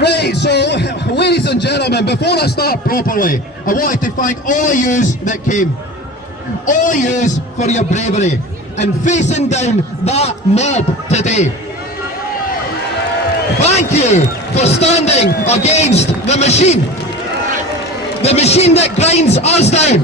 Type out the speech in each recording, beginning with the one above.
Right, so, ladies and gentlemen, before I start properly, I wanted to thank all yous that came. All yous for your bravery and facing down that mob today. Thank you for standing against the machine. The machine that grinds us down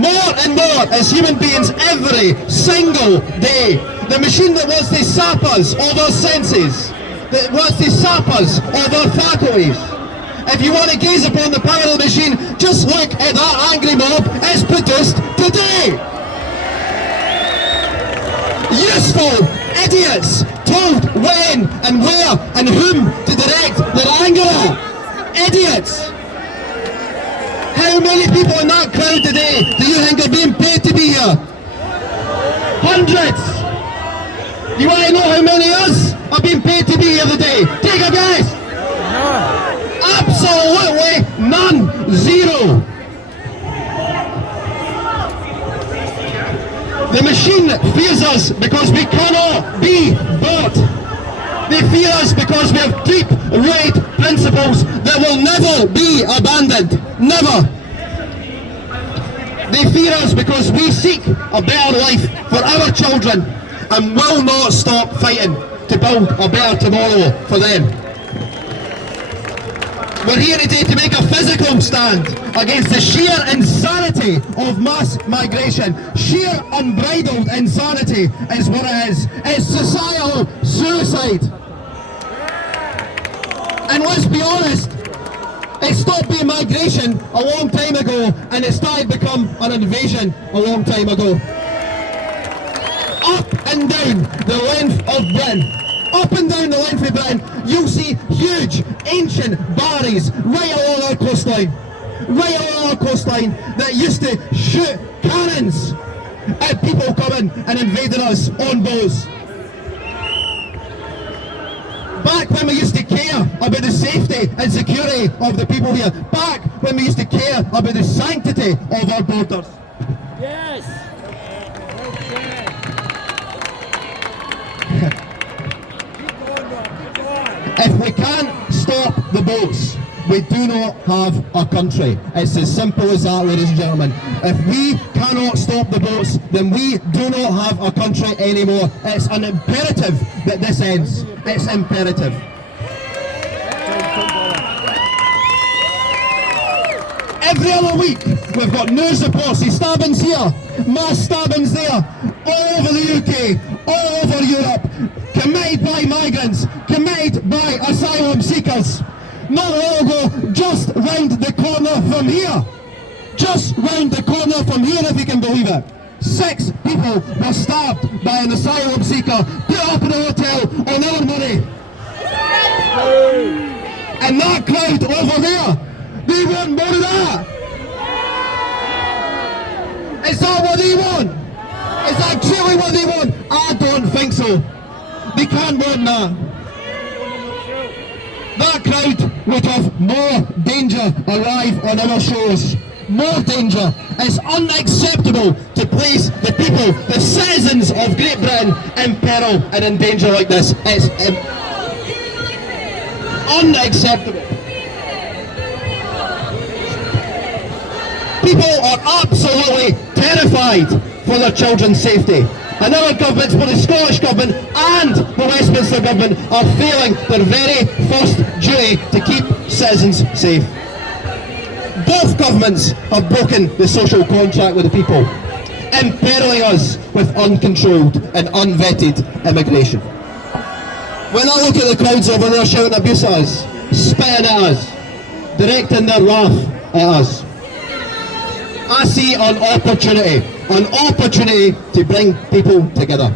more and more as human beings every single day. The machine that wants to sap us of our senses, that wants to sap us of our faculties. If you want to gaze upon the power of the machine, just look at that angry mob as produced today. Useful idiots told when and where and whom to direct their anger at. Idiots. How many people in that crowd today do you think are being paid to be here? Hundreds. You want to know how many of us are being paid to be here today? Take a guess. Absolutely none. Zero. The machine fears us because we cannot be bought. They fear us because we have deep-rooted principles that will never be abandoned. Never. They fear us because we seek a better life for our children and will not stop fighting to build a better tomorrow for them. We're here today to make a physical stand against the sheer insanity of mass migration. Sheer unbridled insanity is what it is. It's societal suicide. And let's be honest, it stopped being migration a long time ago and it started to become an invasion a long time ago. Up and down the length of Britain. Up and down the length of Britain, you'll see huge, ancient barriers right along our coastline. Right along our coastline that used to shoot cannons at people coming and invading us on boats. Back when we used to care about the safety and security of the people here. Back when we used to care about the sanctity of our borders. Yes! If we can't stop the boats, we do not have a country. It's as simple as that, ladies and gentlemen. If we cannot stop the boats, then we do not have a country anymore. It's an imperative that this ends. It's imperative. Every other week, we've got news reports of stabbings here, mass stabbings there, all over the UK, all over Europe, committed by migrants, committed by asylum seekers. Not long ago, just round the corner from here. Just round the corner from here, if you can believe it. 6 people were stabbed by an asylum seeker, put up in a hotel on our money. And that crowd over there, they want more of that. Is that what they want? Is that truly what they want? I don't think so. They can't want that. That crowd would have more danger arrive on our shores. More danger. It's unacceptable to place the people, the citizens of Great Britain, in peril and in danger like this. It's unacceptable. People are absolutely terrified for their children's safety. And our governments, both the Scottish Government and the Westminster Government, are failing their very first duty to keep citizens safe. Both governments have broken the social contract with the people, imperiling us with uncontrolled and unvetted immigration. When I look at the crowds over there shouting abuse at us, spitting at us, directing their wrath at us, I see an opportunity to bring people together.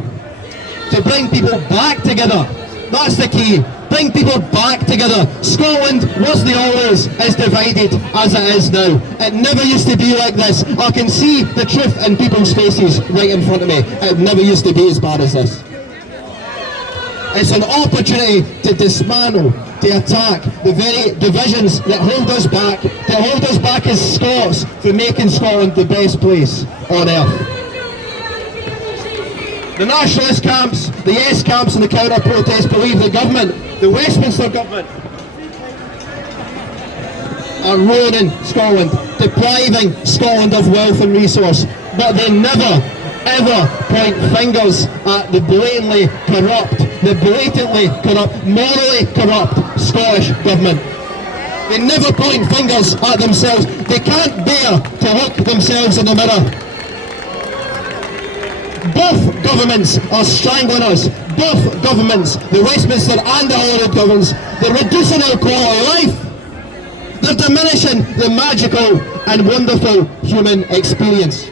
To bring people back together. That's the key. Bring people back together. Scotland was the always as divided as it is now. It never used to be like this. I can see the truth in people's faces right in front of me. It never used to be as bad as this. It's an opportunity to dismantle, to attack the very divisions that hold us back as Scots from making Scotland the best place on earth. The nationalist camps, the yes camps and the counter-protests believe the government, the Westminster government, are ruining Scotland, depriving Scotland of wealth and resource, but they never, ever point fingers at the blatantly corrupt, morally corrupt Scottish Government. They never point fingers at themselves. They can't bear to look themselves in the mirror. Both governments are strangling us. Both governments, the Westminster and the Holyrood governments, they're reducing our quality of life. They're diminishing the magical and wonderful human experience.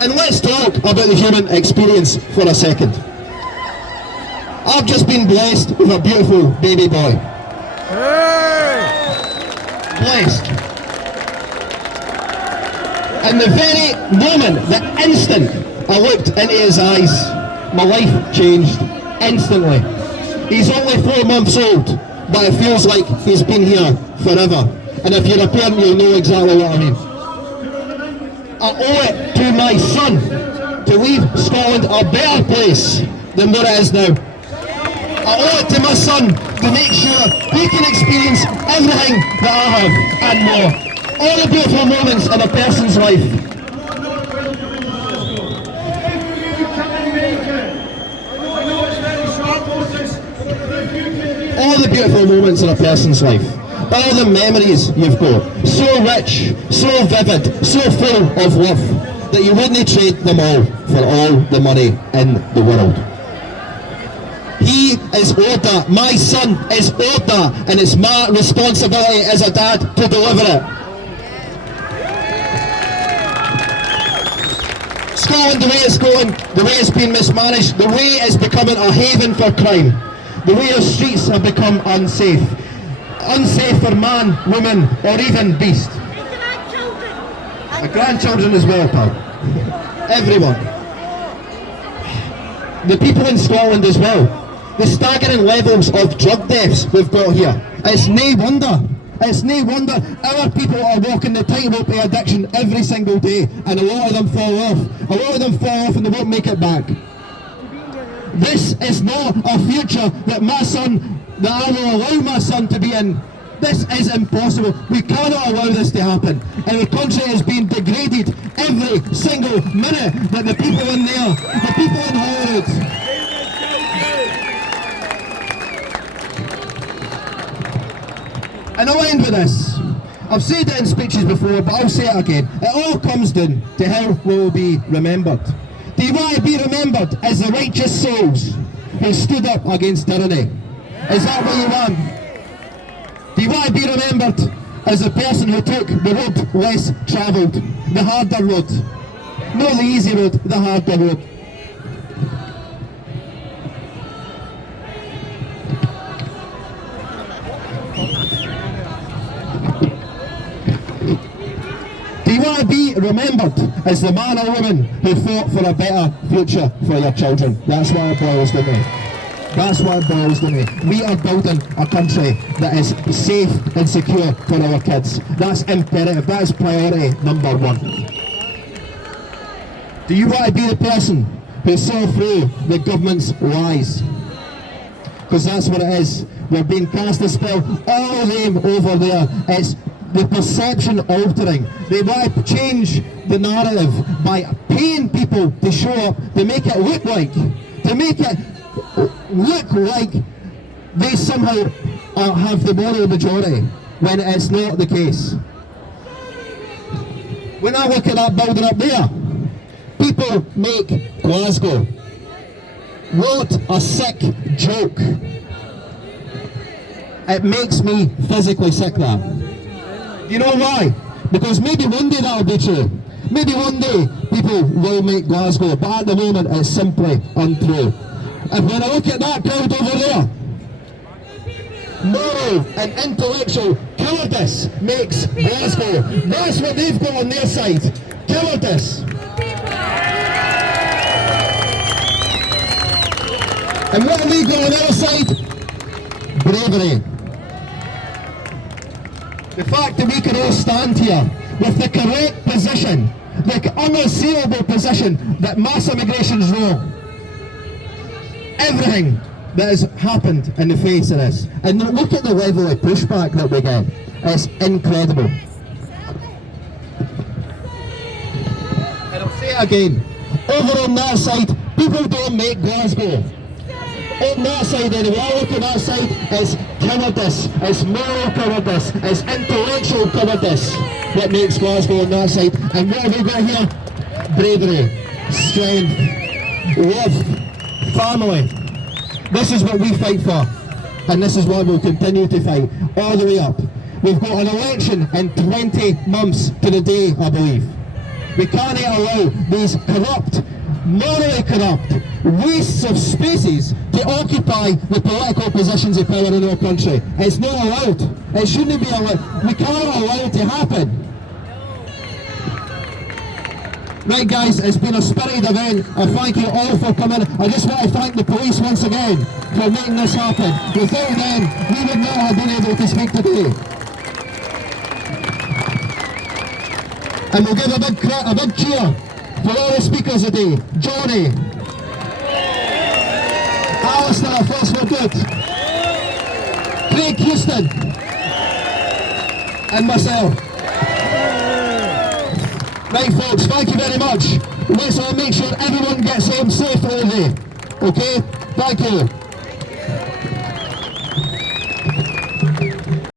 And let's talk about the human experience for a second. I've just been blessed with a beautiful baby boy. Blessed. And the very moment, the instant I looked into his eyes, my life changed instantly. He's only 4 months old, but it feels like he's been here forever. And if you're a parent, you'll know exactly what I mean. I owe it to my son to leave Scotland a better place than what it is now. I owe it to my son to make sure he can experience everything that I have and more. All the beautiful moments in a person's life. All the beautiful moments in a person's life. All the memories you've got. So rich, so vivid, so full of love that you wouldn't trade them all for all the money in the world. He is owed that. My son is owed that, and it's my responsibility as a dad to deliver it. Scotland, the way it's going, the way it's been mismanaged, the way it's becoming a haven for crime, the way our streets have become unsafe. Unsafe for man, woman, or even beast. Grandchildren as well, pal. Everyone. The people in Scotland as well. The staggering levels of drug deaths we've got here. It's no wonder. It's no wonder our people are walking the tightrope of addiction every single day, and a lot of them fall off. A lot of them fall off and they won't make it back. This is not a future that I will allow my son to be in. This is impossible. We cannot allow this to happen. And the country is being degraded every single minute that the people in there, the people in Holyrood. And I'll end with this. I've said it in speeches before, but I'll say it again. It all comes down to how we will be remembered. Do you want to be remembered as the righteous souls who stood up against tyranny? Is that what you want? Do you want to be remembered as the person who took the road less travelled, the harder road? Not the easy road, the harder road. Do you want to be remembered as the man or woman who fought for a better future for your children? That's what it boils down to. That's what it boils down to. We are building a country that is safe and secure for our kids. That's imperative. That's priority number one. Do you want to be the person who saw through the government's lies? Because that's what it is. We're being cast a spell. All of them over there. It's the perception altering. They want to change the narrative by paying people to show up, to make it look like they somehow have the moral majority, when it's not the case. When I look at that building up there, people make Glasgow. What a sick joke. It makes me physically sick, that. You know why? Because maybe one day that'll be true. Maybe one day people will make Glasgow, but at the moment it's simply untrue. And when I look at that crowd over there, moral and intellectual cowardice makes Glasgow. That's what they've got on their side. Cowardice. And what have we got on our side? Bravery. The fact that we can all stand here with the correct position, the unassailable position that mass immigration is wrong. Everything that has happened in the face of this. And look at the level of pushback that we get. It's incredible. And I'll say it again, over on that side, people don't make Glasgow. On that side anyway, look at that side, it's cowardice, it's moral cowardice, it's intellectual cowardice that makes Glasgow on that side. And what have we got here? Bravery, strength, love, family. This is what we fight for, and this is what we'll continue to fight all the way up. We've got an election in 20 months to the day, I believe. We can't allow these corrupt, morally corrupt wastes of spaces to occupy the political positions of power in our country. It's not allowed. It shouldn't be allowed. We can't allow it to happen. Right guys, it's been a spirited event. I thank you all for coming. I just want to thank the police once again for making this happen. Without them, we would not have been able to speak today. And we'll give a big cheer for all the speakers today. Johnny, Alistair, first for good, Craig Houston, and myself. Right folks, thank you very much. Let's all make sure everyone gets home safe today. Okay? Thank you.